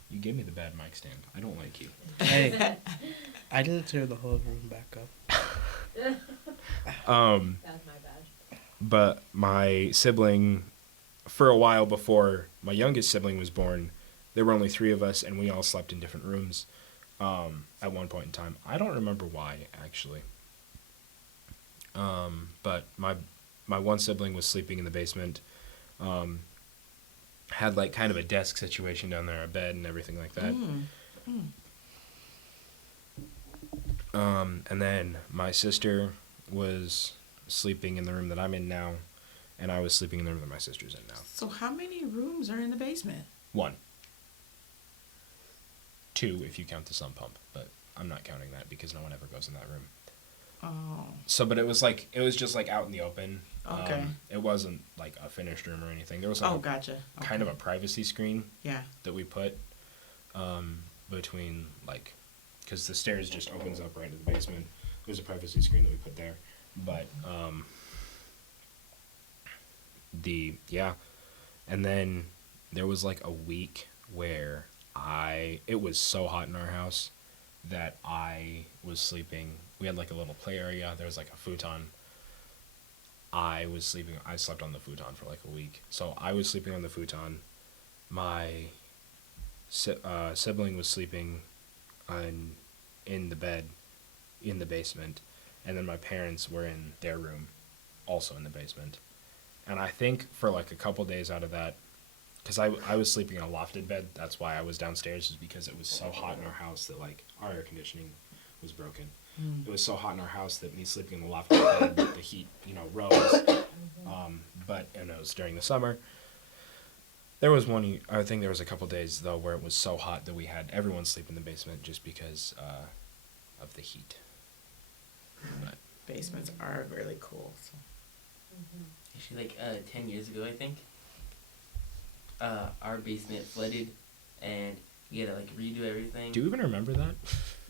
You give me the bad mic stand. I don't like you. Hey, I didn't tear the whole room back up. That's my bad. But my sibling, for a while before my youngest sibling was born, there were only 3 of us, and we all slept in different rooms at one point in time. I don't remember why, actually. But my one sibling was sleeping in the basement, had like kind of a desk situation down there, a bed and everything like that. And then my sister was sleeping in the room that I'm in now, and I was sleeping in the room that my sister's in now. So how many rooms are in the basement? 1. 2 if you count the sump pump, but I'm not counting that because no one ever goes in that room. Oh. So, but it was just like out in the open. Okay. It wasn't like a finished room or anything. There was like Oh, gotcha. kind of Okay. a privacy screen Yeah. that we put between like, because the stairs just opens up right into the basement. There's a privacy screen that we put there, but and then there was like a week where it was so hot in our house that I was sleeping. We had like a little play area. There was like a futon. I slept on the futon for like a week. So I was sleeping on the futon. My sibling was sleeping in the bed in the basement. And then my parents were in their room, also in the basement. And I think for like a couple days out of that, because I was sleeping in a lofted bed. That's why I was downstairs, is because it was so hot in our house that like our air conditioning was broken. It was so hot in our house that me sleeping in the lofted bed, the heat, rose. But and it was during the summer. There was I think there was a couple days though where it was so hot that we had everyone sleep in the basement just because of the heat. But Basements are really cool. So. Actually, like 10 years ago, I think, our basement flooded, and we had to like redo everything. do you even remember that?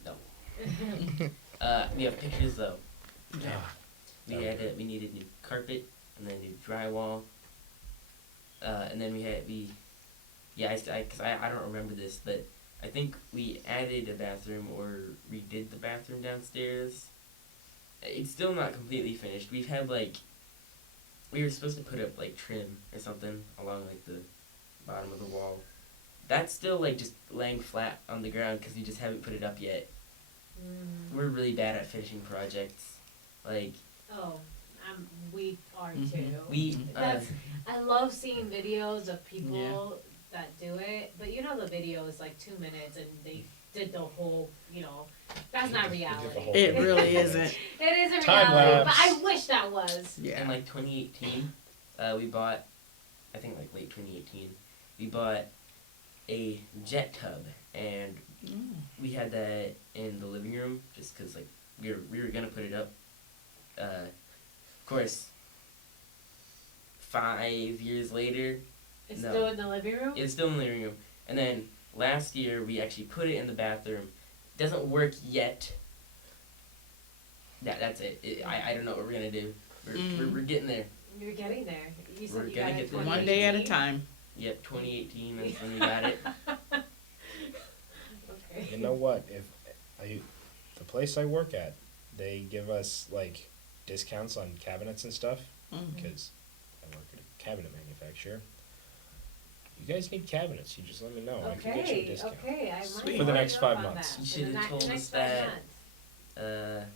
No. We have pictures though. Yeah. We needed new carpet and then new drywall. And then I don't remember this, but I think we added a bathroom or redid the bathroom downstairs. It's still not completely finished. We were supposed to put up like trim or something along like the bottom of the wall. That's still like just laying flat on the ground because we just haven't put it up yet. We're really bad at finishing projects. Like Oh, we are Mhm. too. we I love seeing videos of people Yeah. that do it, but the video is like 2 minutes and they did the whole, that's not reality. whole It really isn't. It isn't Time reality, but lapse. I wish that was. Yeah. in like 2018, we bought, I think like late 2018, we bought a jet tub, and Mm. we had that in the living room just because like we were gonna put it up. Of course, 5 years later, It's No. still in the living room? it's still in the living room. And then last year we actually put it in the bathroom. Doesn't work yet. That's it. I don't know what we're gonna do. We're getting there. You're getting there. You said We're you gonna got it get there. 1 day at a 2018? time. Yep, 2018. That's when we got it. Okay. You know what? If the place I work at, they give us like discounts on cabinets and stuff Mhm. because I work at a cabinet manufacturer. You guys need cabinets? You just let me know. I can get you a Okay, discount. okay, I might Sweet. For the wanna next know 5 about months. that. You For should've the ne- told next us 5 that. months.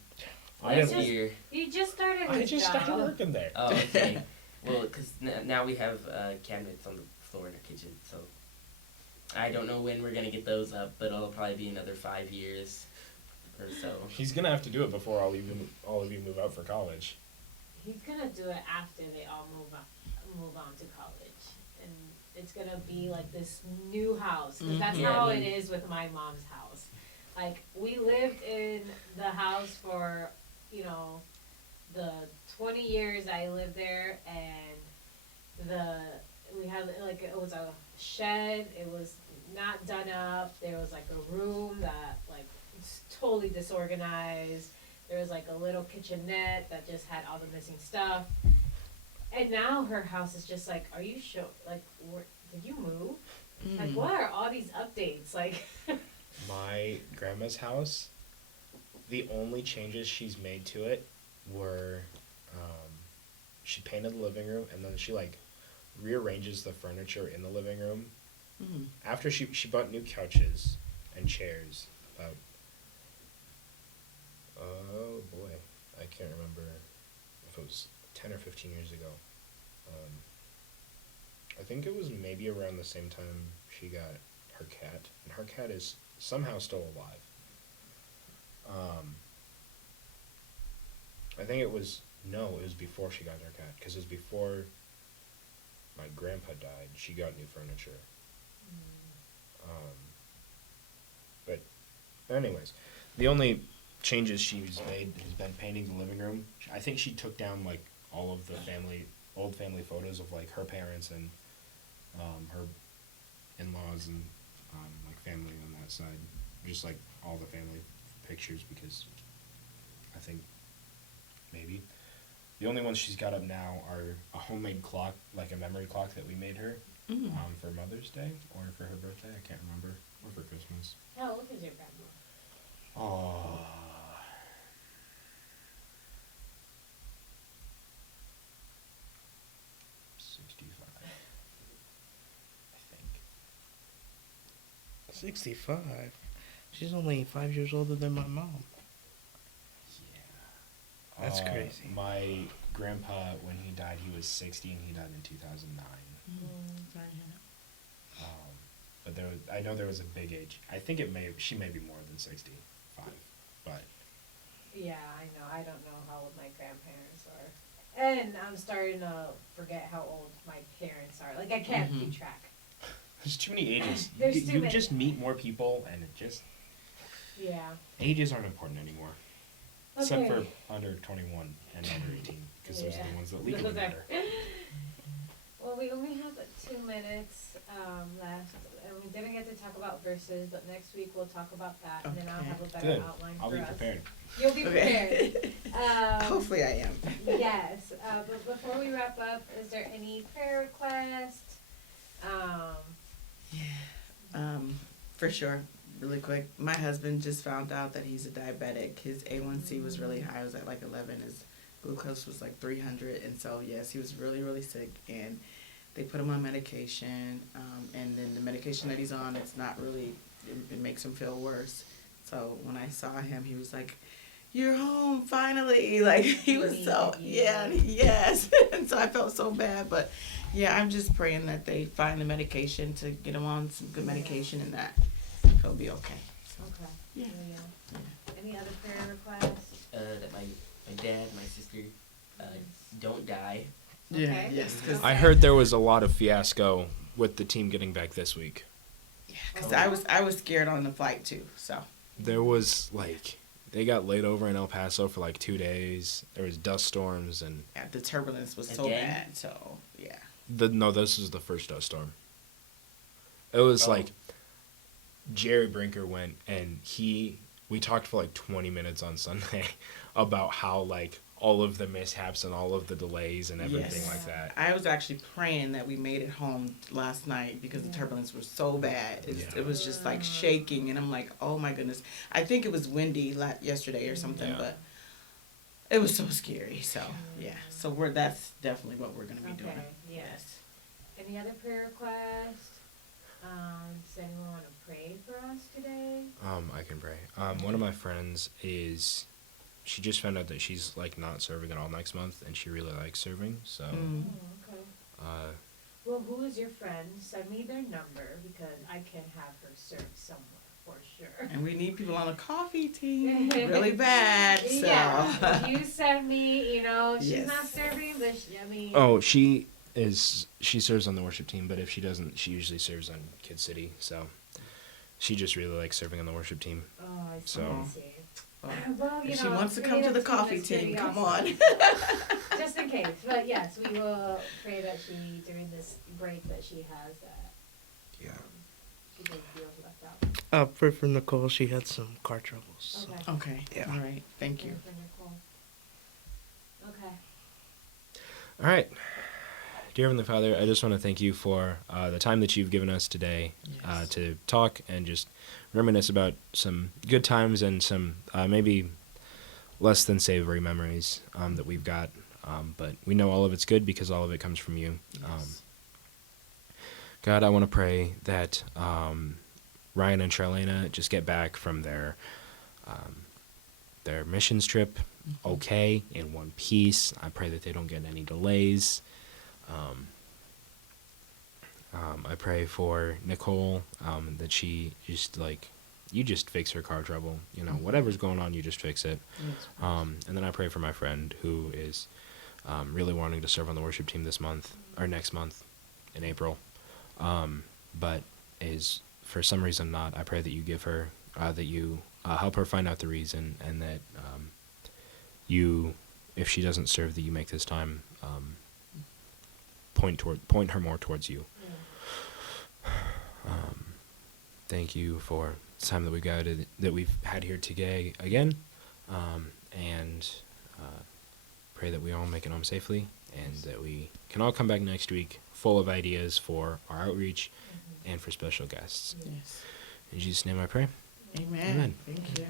I Last didn't- year. You just started I this just job. started working there. Oh, okay. Well, because now we have cabinets on the floor in our kitchen, so I don't know when we're gonna get those up, but it'll probably be another 5 years or so. He's gonna have to do it before all of you move out for college. He's gonna do it after they all move on to college, and it's gonna be like this new house, because that's Mhm. how Yeah. it is with my mom's house. Like, we lived in the house for, the 20 years I lived there, and we had, like, it was a shed, it was not done up, there was like a room that, like, was totally disorganized, there was like a little kitchenette that just had all the missing stuff, and now her house is just like, are you sure, like, did you move? Like, Mm. what are all these updates, like? My grandma's house, the only changes she's made to it were she painted the living room and then she like rearranges the furniture in the living room. Mm. After she bought new couches and chairs about oh boy, I can't remember if it was 10 or 15 years ago. I think it was maybe around the same time she got her cat, and her cat is somehow still alive. I think it was before she got her cat, because it was before my grandpa died. She got new furniture. But anyways, the only changes she's made has been painting the living room. I think she took down like all of the old family photos of like her parents and her in-laws and like family on that side, just like all the family pictures, because I think maybe the only ones she's got up now are a homemade clock, like a memory clock that we made her Mm. for Mother's Day or for her birthday, I can't remember, or for Christmas. How old is your grandma? Oh. $65, I think. 65. She's only 5 years older than my mom. Yeah. That's crazy. My grandpa, when he died, he was 60 and he died in 2009. But I know there was a big age. I think she may be more than 65, but Yeah, I know. I don't know how old my grandparents are. And I'm starting to forget how old my parents are. Like, I can't Mhm. keep track. there's too many ages. There's you too you many. just meet more people, and it just Yeah. ages aren't important anymore, except Okay. for under 21 and under 18, because those are Yeah. the ones that legally Those are- matter. Well, we only have 2 minutes left, and we didn't get to talk about verses, but next week we'll talk about that, and then I'll Okay. have a better Good. outline I'll for be us. prepared. You'll be Okay. prepared. Hopefully I am. Yes, but before we wrap up, is there any prayer request? For sure. Really quick. My husband just found out that he's a diabetic. His A1C was really high. It was at like 11. His glucose was like 300. And so, yes, he was really, really sick. And they put him on medication. And then the medication that he's on, it's not really, it makes him feel worse. So when I saw him, he was like, "You're home, finally." Like, he was so, yeah, yes. And so I felt so bad. But, yeah, I'm just praying that they find the medication to get him on some good medication and that he'll be okay. So, Okay. Yeah. Any other prayer requests? That my dad, my sister, don't die. yeah, Okay. yes. 'Cause I heard there was a lot of fiasco with the team getting back this week. because Oh. I was scared on the flight too. So There was like they got laid over in El Paso for like 2 days. There was dust storms and yeah, the turbulence was so Again? bad. So yeah. no, this was the first dust storm. It was Oh. like Jerry Brinker went and we talked for like 20 minutes on Sunday about how like all of the mishaps and all of the delays and everything Yes. like that. I was actually praying that we made it home last night because the Yeah. turbulence was so bad. Yeah. It was just like shaking, and I'm like, oh my goodness. I think it was windy yesterday or something, Yeah. but it was so scary. So yeah, so that's definitely what we're gonna be doing. Okay, yes. Any other prayer requests? Does anyone want to pray for us today? I can pray. One of my friends she just found out that she's like not serving at all next month, and she really likes serving. So, Mm. Oh, okay. uh, Well, who is your friend? Send me their number because I can have her serve somewhere for sure. And we need people on the coffee team really bad. So Yeah, you send me, she's Yes. not serving, but I mean. oh, she serves on the worship team, but if she doesn't, she usually serves on Kid City. So, she just really likes serving on the worship team. Oh, I see. So- I see. well, Well, if she wants to come to the coffee team, come on. Just in case, but yes, we will pray that during this break that she has, Yeah. she didn't feel left out. Pray for Nicole. She had some car troubles. so- Okay. Okay. Yeah. All right. Thank you. Pray for Nicole. Okay. All right. Dear Heavenly Father, I just want to thank you for the time that you've given us today Yes. to talk and just reminisce about some good times and some maybe less than savory memories that we've got. But we know all of it's good because all of it comes from you. Yes. God, I want to pray that Ryan and Charlena just get back from their missions trip okay, in one piece. I pray that they don't get any delays. I pray for Nicole that she just you just fix her car trouble. Whatever's going on, you just fix it. Yes. And then I pray for my friend who is really wanting to serve on the worship team this month or next month in April, but is for some reason not. I pray that you give her, that you help her find out the reason, and that you, if she doesn't serve, that you make this time point her more towards you. Yeah. Thank you for the time that we've had here today again, and pray that we all make it home safely, and that we can all come back next week full of ideas for our outreach and for special guests. Yes. In Jesus' name I pray. Amen. Amen. Thank you.